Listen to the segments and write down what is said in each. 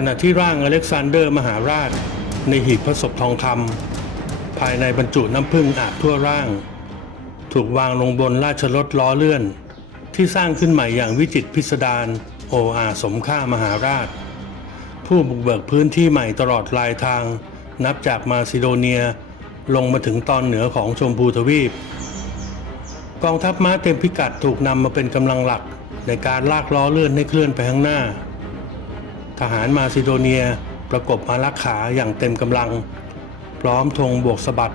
ขณะที่ร่างอเล็กซานเดอร์มหาราช ในหีบพระศพทองคำภายในบรรจุน้ำผึ้งอาบทั่วร่าง ถูกวางลงบนราชรถล้อเลื่อน ที่สร้างขึ้นใหม่อย่างวิจิตรพิสดารโออาสมค่ามหาราช ผู้บุกเบิกพื้นที่ใหม่ตลอดลายทาง นับจากมาซิโดเนียลงมาถึงตอนเหนือของชมพูทวีป กองทัพม้าเต็มพิกัดถูกนำมาเป็นกำลังหลักในการลากล้อเลื่อนให้เคลื่อนไปข้างหน้า ทหารมาซิโดเนียประกบอารักขาอย่างเต็มกำลัง พร้อมธงบวกสะบัด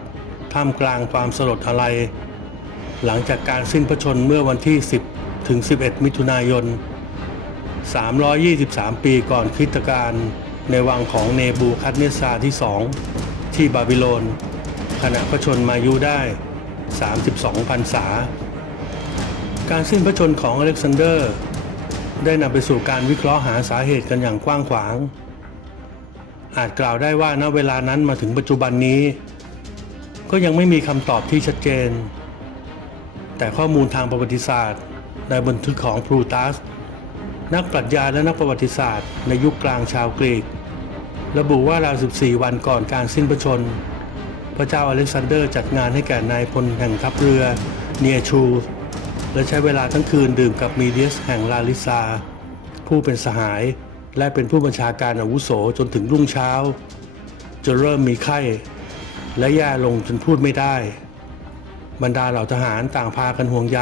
ท่ามกลางความสลดอะไร หลังจากการสิ้นพระชนเมื่อวันที่ 10 ถึง 11 มิถุนายน 323 ปีก่อนคริสตกาลในวังของเนบูคัดเนซาที่สองที่บาบิโลน ขณะพระชนมายุได้ 32พรรษา การสิ้นพระชนของอเล็กซานเดอร์ ได้นำไปสู่การวิเคราะห์หาสาเหตุกันอย่างกว้างขวาง อาจกล่าวได้ว่าณเวลานั้นมาถึงปัจจุบันนี้ ก็ยังไม่มีคำตอบที่ชัดเจน แต่ข้อมูลทางประวัติศาสตร์ ในบันทึกของพลูตัสนักปรัชญาและนักประวัติศาสตร์ ในยุคกลางชาวกรีก ระบุว่าราว 14 วันก่อนการสิ้นพระชน พระเจ้าอเล็กซานเดอร์จัดงานให้แก่นายพลแห่งทัพเรือเนียชู และใช้เวลาทั้งคืนดื่มกับมีเดียสแห่งลาลิซา ผู้เป็นสหายและเป็นผู้บัญชาการอาวุโสจนถึงรุ่งเช้าจนเริ่มมีไข้ และแย่ลงจนพูดไม่ได้ บรรดาเหล่าทหารต่างพากันห่วงใย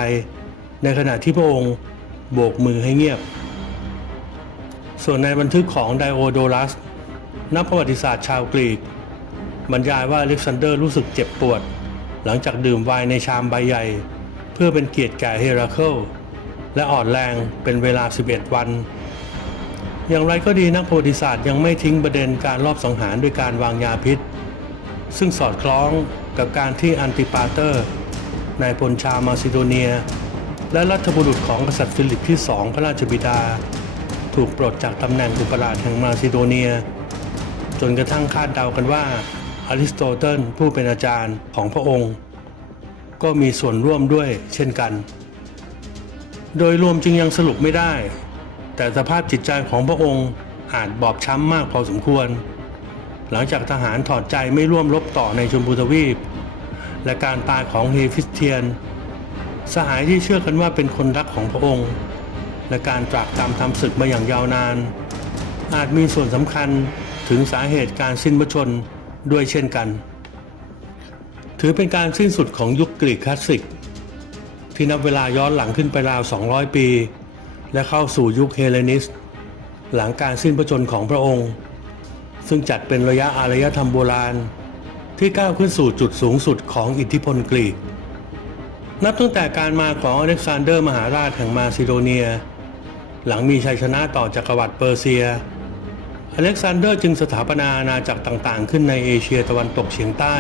ในขณะที่พระองค์โบกมือให้เงียบ ส่วนในบันทึกของไดโอโดรัส นักประวัติศาสตร์ชาวกรีก บรรยายว่าอเล็กซานเดอร์รู้สึกเจ็บปวด หลังจากดื่มไวน์ในชามใบใหญ่ พื่อเป็นเกียรติแก่เฮราเคิลและอ่อนแรงเป็นเวลา 11 วัน อย่างไรก็ดีนักประวัติศาสตร์ยังไม่ทิ้งประเด็นการลอบสังหารด้วยการวางยาพิษ ซึ่งสอดคล้องกับการที่อันติปาเตอร์นายพลชาวมาซิโดเนีย และรัฐบุรุษของกษัตริย์ฟิลิปที่สองพระราชบิดา ถูกปลดจากตำแหน่งอุปราชแห่งมาซิโดเนีย จนกระทั่งคาดเดากันว่าอริสโตเติลผู้เป็นอาจารย์ของพระองค์ ก็มีส่วนร่วมด้วยเช่นกัน โดยรวมจึงยังสรุปไม่ได้ แต่สภาพจิตใจของพระองค์อาจบอบช้ำมากพอสมควร หลังจากทหารถอดใจไม่ร่วมรบต่อในชมพูทวีป และการตายของเฮฟิสเทียน สหายที่เชื่อกันว่าเป็นคนรักของพระองค์ และการตรากตามทำศึกมาอย่างยาวนาน อาจมีส่วนสำคัญถึงสาเหตุการสิ้นพระชน์ด้วยเช่นกัน ถือเป็นการสิ้นสุดของยุคกรีกคลาสสิก ที่นับเวลาย้อนหลังขึ้นไปราว 200 ปี และเข้าสู่ยุคเฮเลนิสหลังการสิ้นพระชนม์ของพระองค์ ซึ่งจัดเป็นระยะอารยธรรมโบราณ ที่ก้าวขึ้นสู่จุดสูงสุดของอิทธิพลกรีก นับตั้งแต่การมาของอเล็กซานเดอร์มหาราชแห่งมาซิโดเนีย หลังมีชัยชนะต่อจักรวรรดิเปอร์เซียอเล็กซานเดอร์จึงสถาปนาอาณาจักรต่างๆ ขึ้นในเอเชียตะวันตกเฉียงใต้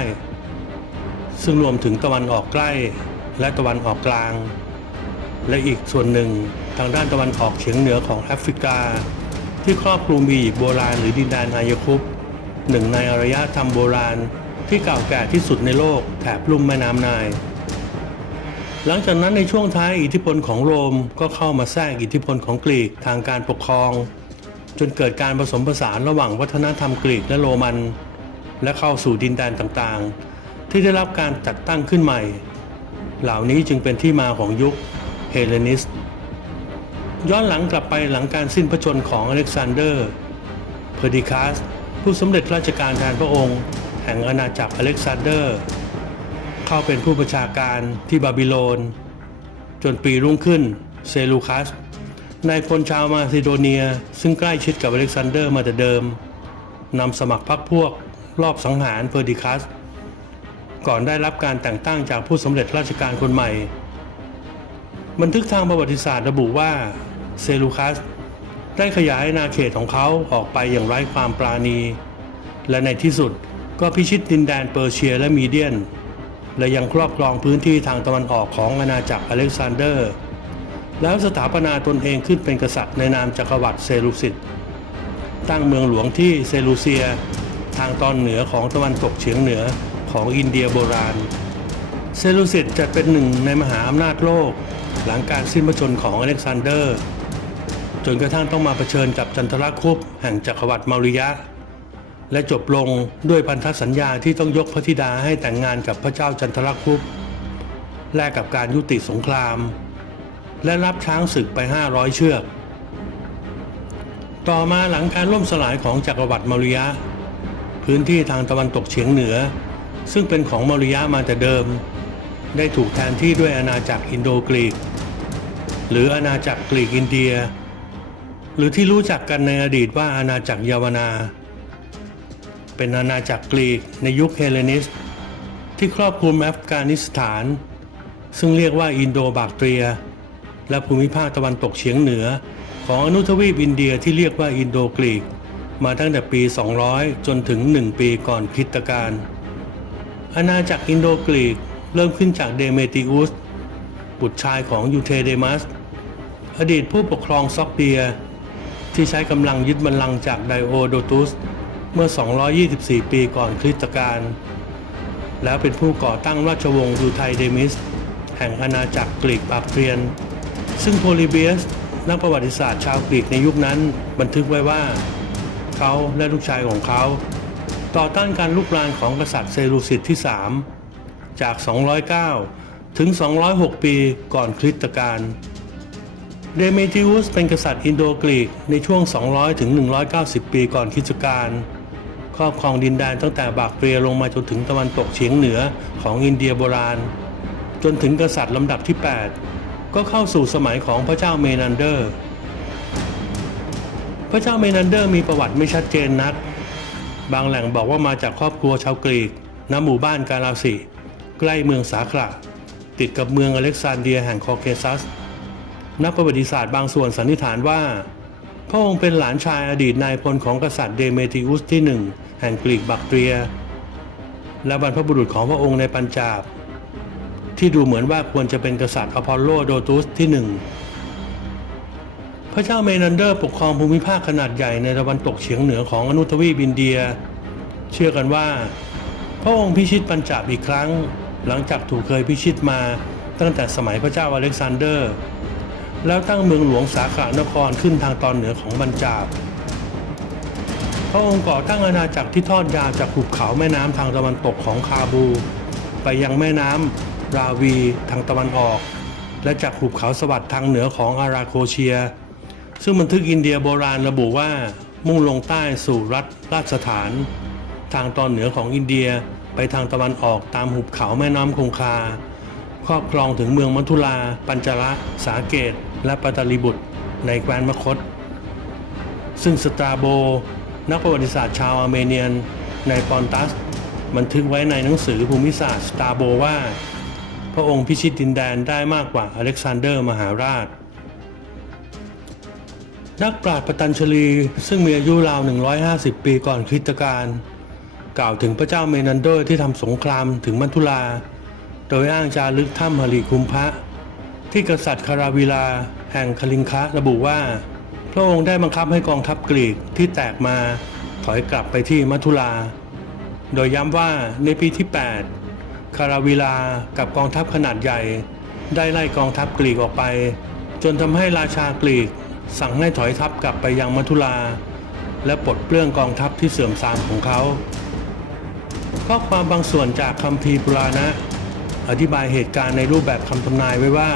ซึ่งรวมถึงตะวันออกใกล้และตะวันออกกลาง และอีกส่วนหนึ่งทางด้านตะวันออกเฉียงเหนือของแอฟริกา ที่ครอบคลุมอียิปต์โบราณหรือดินแดนอายคุปหนึ่งในอารยธรรมโบราณที่เก่าแก่ที่สุดในโลกแถบลุ่มแม่น้ำไนาย หลังจากนั้นในช่วงท้ายอิทธิพลของโรมก็เข้ามาแทรกอิทธิพลของกรีกทางการปกครอง จนเกิดการผสมผสานระหว่างวัฒนธรรมกรีกและโรมัน และเข้าสู่ดินแดนต่างๆ ที่ได้รับการจัดตั้งขึ้นใหม่ เหล่านี้จึงเป็นที่มาของยุคเฮเลนิสย้อนหลังกลับไปหลังการสิ้นพระชนของอเล็กซานเดอร์เพอร์ดิคัสผู้สำเร็จราชการแทนพระองค์ แห่งอาณาจักรอเล็กซานเดอร์ เข้าเป็นผู้ประชาการที่บาบิโลน จนปีรุ่งขึ้นเซลูคัสนายพลชาวมาซิโดเนียซึ่งใกล้ชิดกับอเล็กซานเดอร์มาแต่เดิมนำสมัครพรรคพวกรอบสังหารเพอร์ดิคัส ก่อนได้รับการแต่งตั้งจากผู้สำเร็จราชการคนใหม่ บันทึกทางประวัติศาสตร์ระบุว่าเซลูคัสได้ขยายอาณาเขตของเขาออกไปอย่างไร้ความปราณี และในที่สุดก็พิชิตดินแดนเปอร์เซียและมีเดียน และยังครอบครองพื้นที่ทางตะวันออกของอาณาจักรอเล็กซานเดอร์ แล้วสถาปนาตนเองขึ้นเป็นกษัตริย์ในนามจักรวรรดิเซลูซิดตั้งเมืองหลวงที่เซลูเซีย ทางตอนเหนือของตะวันตกเฉียงเหนือ ของอินเดียโบราณ เซลูซิดจัดเป็นหนึ่งในมหาอำนาจโลก หลังการสิ้นพระชนของอเล็กซานเดอร์ จนกระทั่งต้องมาเผชิญกับจันทรคุปต์แห่งจักรวรรดิมาริยะ และจบลงด้วยพันธสัญญาที่ต้องยกพระธิดาให้แต่งงานกับพระเจ้าจันทรคุปต์แลกกับการยุติสงคราม และรับช้างศึกไป 500 เชือกต่อมาหลังการล่มสลายของจักรวรรดิมาริยะ พื้นที่ทางตะวันตกเฉียงเหนือ ซึ่งเป็นของมาริยะมาแต่เดิม ได้ถูกแทนที่ด้วยอาณาจักรอินโดกรีก หรืออาณาจักรกรีกอินเดีย หรือที่รู้จักกันในอดีตว่าอาณาจักรยาวนา เป็นอาณาจักรกรีกในยุคเฮเลนิสที่ครอบคลุมอัฟกานิสถาน ซึ่งเรียกว่าอินโดบากเตีย และภูมิภาคตะวันตกเฉียงเหนือของอนุทวีปอินเดียที่เรียกว่าอินโดกรีก มาตั้งแต่ปี 200 จนถึง 1 ปีก่อนคริสตกาล อาณาจักรอินโดกรีกเริ่มขึ้นจากเดเมติอุสบุตรชายของยูเทเดมัส อดีตผู้ปกครองซอกเปีย ที่ใช้กำลังยึดบัลลังก์จากไดโอโดตุส เมื่อ 224 ปีก่อนคริสตกาลแล้วเป็นผู้ก่อตั้งราชวงศ์ยูไทเดมิส แห่งอาณาจักรกรีกบาเทรียน ซึ่งโพลิเบียสนักประวัติศาสตร์ชาวกรีกในยุคนั้นบันทึกไว้ว่า เขาและลูกชายของเขา ต่อต้านการลุกรานของกษัตริย์เซลูซิดที่ 3 จาก 209 ถึง 206 ปีก่อนคริสตกาลเดเมติอุสเป็นกษัตริย์อินโดกรีกในช่วง 200 ถึง 190 ปีก่อนคริสตกาลครอบครองดินแดนตั้งแต่บากเปียลงมาจนถึงตะวันตกเฉียงเหนือของอินเดียโบราณ จนถึงกษัตริย์ลำดับที่ 8 ก็เข้าสู่สมัยของพระเจ้าเมนันเดอร์ พระเจ้าเมนันเดอร์มีประวัติไม่ชัดเจนนัก บางแหล่งบอกว่ามาจากครอบครัวชาวกรีกณหมู่บ้านกาลาสิใกล้เมืองสาขระติดกับเมืองอเล็กซานเดียแห่งคอเคซัส นักประวัติศาสตร์บางส่วนสันนิษฐานว่า พระองค์เป็นหลานชายอดีตนายพลของกษัตริย์เดเมติอุสที่หนึ่งแห่งกรีกบักเตรีย และบรรพบุรุษของพระองค์ในปัญจาบ ที่ดูเหมือนว่าควรจะเป็นกษัตริย์อพอลโลโดตุสที่หนึ่ง พระเจ้าเมนันเดอร์ปกครองภูมิภาคขนาดใหญ่ในตะวันตกเฉียงเหนือของอนุทวีปอินเดีย เชื่อกันว่า พระองค์พิชิตปัญจาบอีกครั้ง หลังจากถูกเคยพิชิตมาตั้งแต่สมัยพระเจ้าอเล็กซานเดอร์ แล้วตั้งเมืองหลวงสาขานครขึ้นทางตอนเหนือของบัญจาบพระองค์ก่อตั้งอาณาจักรที่ทอดยาวจากหุบเขาแม่น้ำทางตะวันตกของคาบู ไปยังแม่น้ำราวีทางตะวันออก และจากหุบเขาสวัสดทางเหนือของอาราโคเชีย ซึ่งบันทึกอินเดียโบราณระบุว่ามุ่งลงใต้สู่รัฐราชฐาน ทางตอนเหนือของอินเดียไปทางตะวันออกตามหุบเขาแม่น้ำคงคา ครอบครองถึงเมืองมัทุลา ปัญจระ สาเกต และปัตตลีบุตรในแคว้นมคต ซึ่งสตราโบ นักประวัติศาสตร์ชาวอาร์เมเนียน ในปอนตัส บันทึกไว้ในหนังสือภูมิศาสตร์สตราโบว่า พระองค์พิชิตดินแดนได้มากกว่าอเล็กซานเดอร์มหาราช นักปราชญ์ปตัญชลี ซึ่งมีอายุราว 150 ปีก่อนคริสตกาลกล่าวถึงพระเจ้าเมนันเดอร์ที่ทำสงครามถึงมัทุลา โดยอ้างจารึกถ้ำฮาริคุมพระ ที่กษัตริย์คาราวิลา แห่งคลิงคะระบุว่า พระองค์ได้บังคับให้กองทัพกรีกที่แตกมาถอยกลับไปที่มัทุลา โดยย้ำว่าในปีที่ 8 คาราวิลากับกองทัพขนาดใหญ่ ได้ไล่กองทัพกรีกออกไป จนทำให้ราชากรีก สั่งให้ถอยทัพกลับไปยังมัทุลาและปลดเปลื้องกองทัพที่เสื่อมทรามของเขา ข้อความบางส่วนจากคัมภีร์ปุราณะ อธิบายเหตุการณ์ในรูปแบบคำทำนายไว้ว่า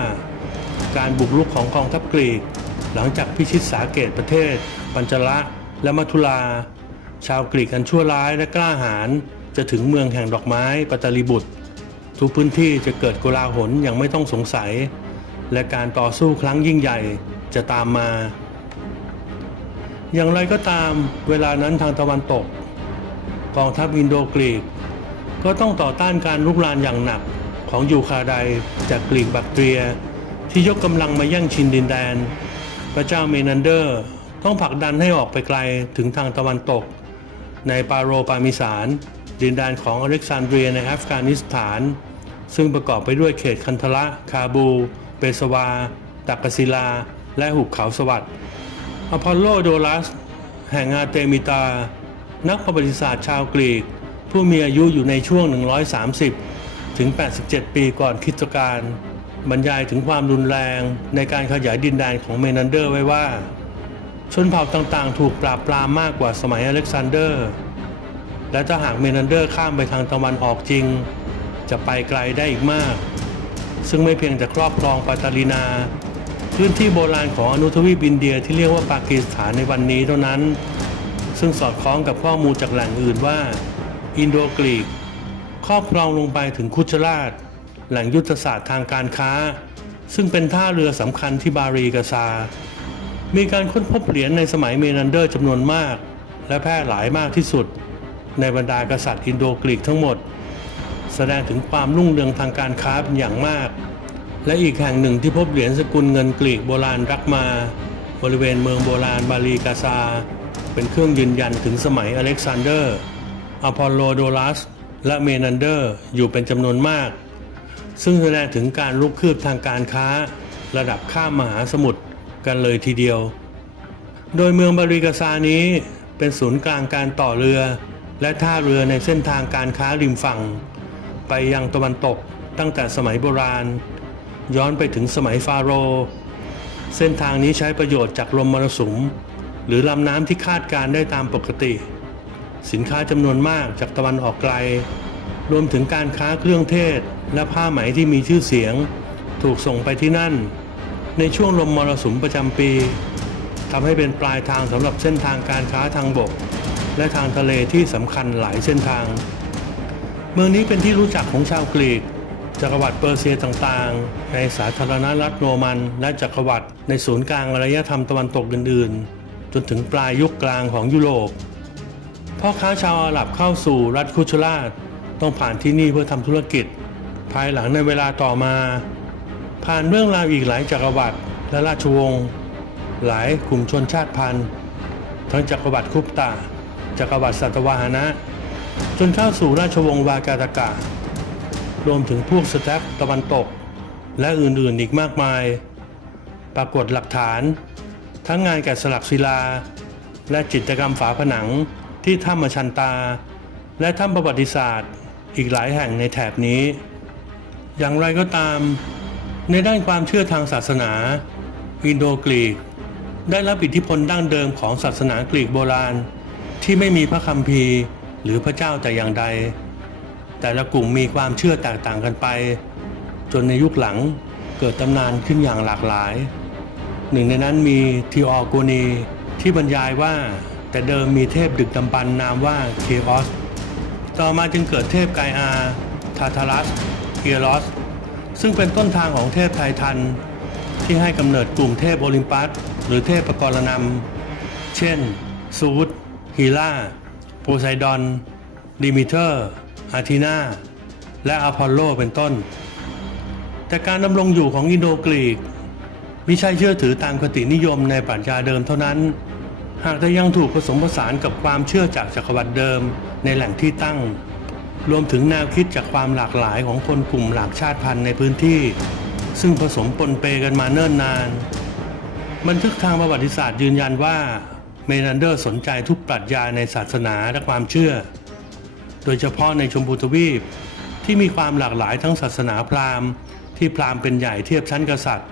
การบุกรุกของกองทัพกรีก หลังจากพิชิตสาเกตประเทศ ปัญจละและมัทุลาชาวกรีกอันชั่วร้ายและกล้าหาญจะถึงเมืองแห่งดอกไม้ปัตตลีบุตร ทุกพื้นที่จะเกิดโกลาหลอย่างไม่ต้องสงสัย และการต่อสู้ครั้งยิ่งใหญ่ จะตามมา อย่างไรก็ตามเวลานั้นทางตะวันตก กองทัพอินโดกรีก ก็ต้องต่อต้านการลุกรานอย่างหนักของยูคาไดจากกรีกบักเตรีย ที่ยกกำลังมาแย่งชิงดินแดน พระเจ้าเมนันเดอร์ต้องผลักดันให้ออกไปไกลถึงทางตะวันตก ในปาโรปามิสานดินแดนของอเล็กซานเดรียในอัฟกานิสถาน ซึ่งประกอบไปด้วยเขตคันทละ คาบู เปสวา ตักกศิลา และหุบเขาสวัสด์อพอลโลโดลัส แห่งอาเตมิตา นักประวัติศาสตร์ชาวกรีก ผู้มีอายุอยู่ในช่วง 130 ถึง 87 ปีก่อนคริสตกาลบรรยายถึงความรุนแรงในการขยายดินแดนของเมนันเดอร์ไว้ว่า ชนเผ่าต่างๆ ถูกปราบปรามมากกว่าสมัยอเล็กซานเดอร์ และถ้าหากเมนันเดอร์ข้ามไปทางตะวันออกจริง จะไปไกลได้อีกมาก ซึ่งไม่เพียงแต่ครอบครองปาตาลีนา พื้นที่โบราณของอนุทวีปอินเดียที่เรียกว่าปากีสถานในวันนี้เท่านั้น ซึ่งสอดคล้องกับข้อมูลจากแหล่งอื่นว่า อินโดกรีกครอบครองลงไปถึงคุชราช แหล่งยุทธศาสตร์ทางการค้า ซึ่งเป็นท่าเรือสำคัญที่บารีกาซา มีการค้นพบเหรียญในสมัยเมนันเดอร์จำนวนมาก และแพร่หลายมากที่สุด ในบรรดากษัตริย์อินโดกรีกทั้งหมด แสดงถึงความรุ่งเรืองทางการค้าเป็นอย่างมาก และอีกแห่งหนึ่งที่พบเหรียญสกุลเงินกรีกโบราณรักมา บริเวณเมืองโบราณบาลีกาซา เป็นเครื่องยืนยันถึงสมัยอเล็กซานเดอร์อพอลโลโดลัส และเมนันเดอร์อยู่เป็นจำนวนมาก ซึ่งแสดงถึงการลุกคืบทางการค้า ระดับข้ามมหาสมุทรกันเลยทีเดียว โดยเมืองบาริกาซานี้เป็นศูนย์กลางการต่อเรือ และท่าเรือในเส้นทางการค้าริมฝั่ง ไปยังตะวันตกตั้งแต่สมัยโบราณ ย้อนไปถึงสมัยฟาโรห์เส้นทางนี้ใช้ประโยชน์จากลมมรสุม หรือลำน้ำที่คาดการได้ตามปกติ สินค้าจำนวนมากจากตะวันออกไกล รวมถึงการค้าเครื่องเทศและผ้าไหมที่มีชื่อเสียง ถูกส่งไปที่นั่น ในช่วงลมมรสุมประจำปีทำให้เป็นปลายทางสำหรับเส้นทางการค้าทางบก และทางทะเลที่สำคัญหลายเส้นทาง เมืองนี้เป็นที่รู้จักของชาวกรีก จักรวรรดิเปอร์เซียต่างๆ ในสาธารณรัฐโรมัน และจักรวรรดิในศูนย์กลางอารยธรรมตะวันตกอื่นๆ จนถึงปลายยุคกลางของยุโรปพ่อค้าชาวอาหรับเข้าสู่รัฐคุชราชต้องผ่านที่นี่เพื่อทำธุรกิจ ภายหลังในเวลาต่อมา ผ่านเรื่องราวอีกหลายจักรวรรดิและราชวงศ์หลายกลุ่มชนชาติพันธุ์ ทั้งจักรวรรดิคุปตาจักรวรรดิสัตวาหนะ จนเข้าสู่ราชวงศ์วากาตากะ รวมถึงพวกสแต็กตะวันตก และอื่นๆอีกมากมาย ปรากฏหลักฐาน ทั้งงานแกะสลักศิลา และจิตรกรรมฝาผนังที่ถ้ำมชันตา และถ้ำประวัติศาสตร์ อีกหลายแห่งในแถบนี้ อย่างไรก็ตาม ในด้านความเชื่อทางศาสนา อินโดกรีก ได้รับอิทธิพลดั้งเดิมของศาสนากรีกโบราณ ที่ไม่มีพระคัมภีร์ หรือพระเจ้าแต่อย่างใด แต่ละกลุ่มมีความเชื่อแตกต่างกันไป จนในยุคหลังเกิดตำนานขึ้นอย่างหลากหลาย หนึ่งในนั้นมีทีออโกนีที่บรรยายว่าแต่เดิมมีเทพดึกดำบรรนามว่าเคออสต่อมาจึงเกิดเทพไกอาทาทารัสเอียรอสซึ่งเป็นต้นทางของเทพไททัน ที่ให้กำเนิดกลุ่มเทพโอลิมปัส หรือเทพปกรณำเช่นซูดฮีล่าโพไซดอนดิมิเตอร์ อาทีนาและอพอลโลเป็นต้น แต่การดำรงอยู่ของอินโดกรีกมิใช่เชื่อถือตามคตินิยมในปรัชญาเดิมเท่านั้น หากแต่ยังถูกผสมผสานกับความเชื่อจากจักรวรรดิเดิมในแหล่งที่ตั้ง รวมถึงแนวคิดจากความหลากหลายของคนกลุ่มหลากชาติพันธุ์ในพื้นที่ ซึ่งผสมปนเปกันมาเนิ่นนาน บันทึกทางประวัติศาสตร์ยืนยันว่าเมนันเดอร์สนใจทุกปรัชญาในศาสนาและความเชื่อ โดยเฉพาะในชมพูทวีป ที่มีความหลากหลายทั้งศาสนาพราหมณ์ ที่พราหมณ์เป็นใหญ่เทียบชั้นกษัตริย์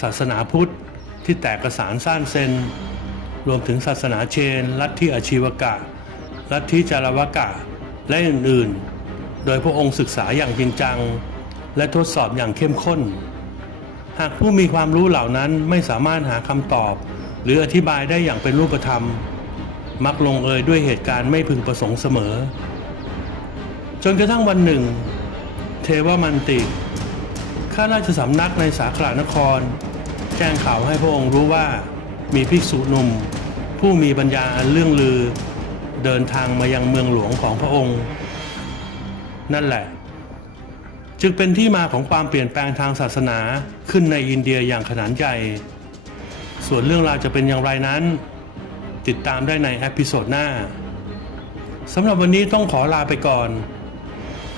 ศาสนาพุทธที่แตกกระสานซ่านเซน รวมถึงศาสนาเชน ลัทธิอาชีวกะ ลัทธิจารวกะ และอื่นๆ โดยพระองค์ศึกษาอย่างจริงจัง และทดสอบอย่างเข้มข้น หากผู้มีความรู้เหล่านั้นไม่สามารถหาคำตอบ หรืออธิบายได้อย่างเป็นรูปธรรม มักลงเอยด้วยเหตุการณ์ไม่พึงประสงค์เสมอ จนกระทั่งวันหนึ่ง เทวมันติ ข้าราชสำนักในสาขลานคร แจ้งข่าวให้พระองค์รู้ว่ามีภิกษุหนุ่ม ผู้มีปัญญาอันเรื่องลือ เดินทางมายังเมืองหลวงของพระองค์ นั่นแหละ จึงเป็นที่มาของความเปลี่ยนแปลงทางศาสนาขึ้นในอินเดียอย่างขนาดใหญ่ ส่วนเรื่องราวจะเป็นอย่างไรนั้น ติดตามได้ในเอพิโซดหน้าสำหรับวันนี้ต้องขอลาไปก่อน